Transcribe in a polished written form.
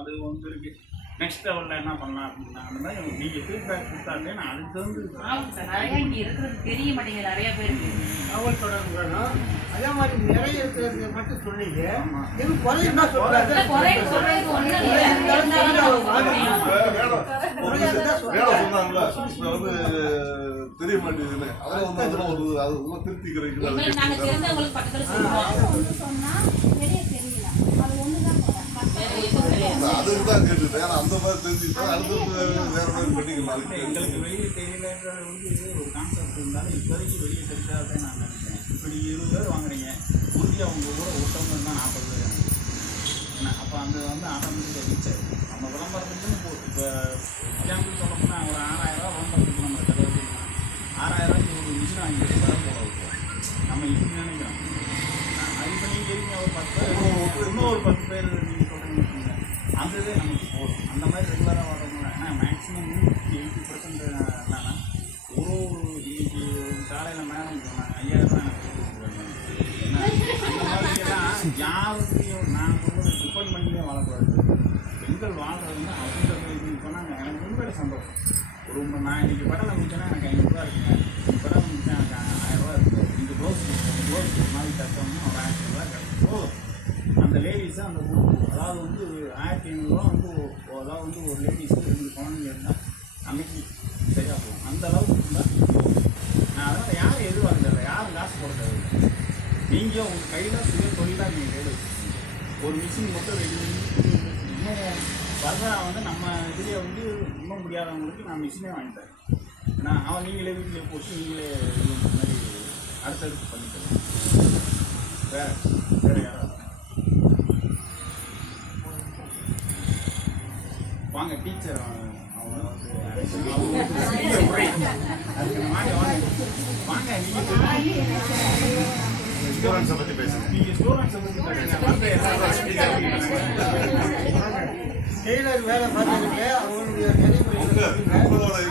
அது வந்து இருக்கு. நெக்ஸ்ட் லெவலில் என்ன பண்ணலாம் அப்படின்னா அந்த மாதிரி நீங்கள் ஃபீட்பேக் கொடுத்தாலே நான் அதுக்கு தகுந்து நிறைய இங்கே இருக்கிறது தெரிய மாட்டேங்குது. நிறைய பேருக்கு தகவல் தொடர்பு வேணும். அதே மாதிரி நிறைய இருக்கிறது மட்டும் சொன்னீங்க. இது குறையுன்னா சொல்றாங்க. சொல்றது ஒன்றும் தெரிய மாட்டேங்குதுன்னு அதெல்லாம் வந்து அது திருப்திக்கிறீங்க. நாங்கள் தெரிஞ்சவங்களுக்கு பக்கத்தில் சொல்லுவோம். அதுக்கு தான் கேட்டுட்டேன். அந்த மாதிரி தெரிஞ்சுக்கிட்டா அடுத்து வேற மாதிரி பண்ணிக்கலாம். எங்களுக்கு வெளியே தெரியலன்றது வந்து ஒரு கான்செப்ட் இருந்தாலும் இப்போதைக்கு வெளியே தெரிஞ்சாலே நான் நினைக்கிறேன். இப்போ நீங்கள் 20 பேர் வாங்குறீங்க, உறுதியாக உங்கள் கூட ஒருத்தவங்க இருந்தால் 40 பேர் ஏன்னா அப்போ அந்த வந்து ஆட்டோமேட்டிக்காக ரீச் ஆகிடும். நம்ம விளம்பரத்துக்குன்னு இப்போ எக்ஸாம்பிள் சொல்லணும்னா ஒரு 6000 ரூபா விளம்பரத்துக்கு நம்ம கதை வச்சுக்கலாம். 6000 ரூபாய்க்கு ஒரு மிஷின் வாங்கி வர போட வைப்போம். நம்ம இப்படி நினைக்கிறோம். அது இப்போ நீங்கள் தெரியுங்க ஒரு 10 பேர் இன்னும் ஒரு 10 பேர் நீங்கள் சொல்கிறீங்க அந்த இதே நமக்கு போதும். அந்த மாதிரி ரெகுலராக வர்றவங்க ஏன்னா மேக்ஸிமம் 80% என்னன்னா ஒரு இன்னைக்கு காலையில் மேடம் சொன்னாங்க 5000 ரூபா எனக்கு அந்த மாதிரிலாம் யாருக்கையும் நான் சொல்கிறது டிபெண்ட் பண்ணியே வாழக்கூடாது. பெண்கள் வாழ்றதுன்னா அவங்க இது சொன்னாங்க. எனக்கு உண்மையில சந்தோஷம். நான் இன்றைக்கி படம் முடிச்சேன்னா எனக்கு 500 ரூபா இருக்குங்க. படம் முடிச்சா எனக்கு 1000 ரூபா இருக்குது. இந்த க்ளோஸ் ஒரு நாள் தட்டோம்னா ஒரு 1000 ரூபா கிடைக்கும் போதும். அந்த லேடிஸை அந்த அதாவது வந்து 1500 ரூபா வந்து அதாவது வந்து ஒரு லேடிஸுக்கு 2 குழந்தைங்க இருந்தால் அன்னைக்கு சரியாக போகும். அந்த அளவுக்கு இருந்தால் நான் அதனால் யாரும் எதிர்பார்க்கல, யாரும் காசு போட தேவையில்லை. நீங்கள் உங்கள் கையில் சுய தொழிலாக நீங்கள் கையில் வச்சுருக்கீங்க. ஒரு மிஷின் மட்டும் ரெடி பண்ணி இன்னும் வர்றா வந்து நம்ம இதிலே வந்து இன்னும் முடியாதவங்களுக்கு நான் மிஷினே வாங்கிட்டேன். ஏன்னா அவன் நீங்களே வீட்டிலே போட்டு நீங்களே இந்த மாதிரி அடுத்தடுத்து பண்ணிக்கலாம். வேறு யாராவது வாங்க டீச்சர் அவங்க வந்து அதுக்கு மாதிரி வாங்க ஸ்டூடெண்ட்ஸை பற்றி பேசுங்க. நீங்கள் ஸ்டூடெண்ட்ஸை பற்றி பேசுங்க. டெய்லர் வேலை பார்த்துருக்கு. அவங்களுடைய நெறிமுறை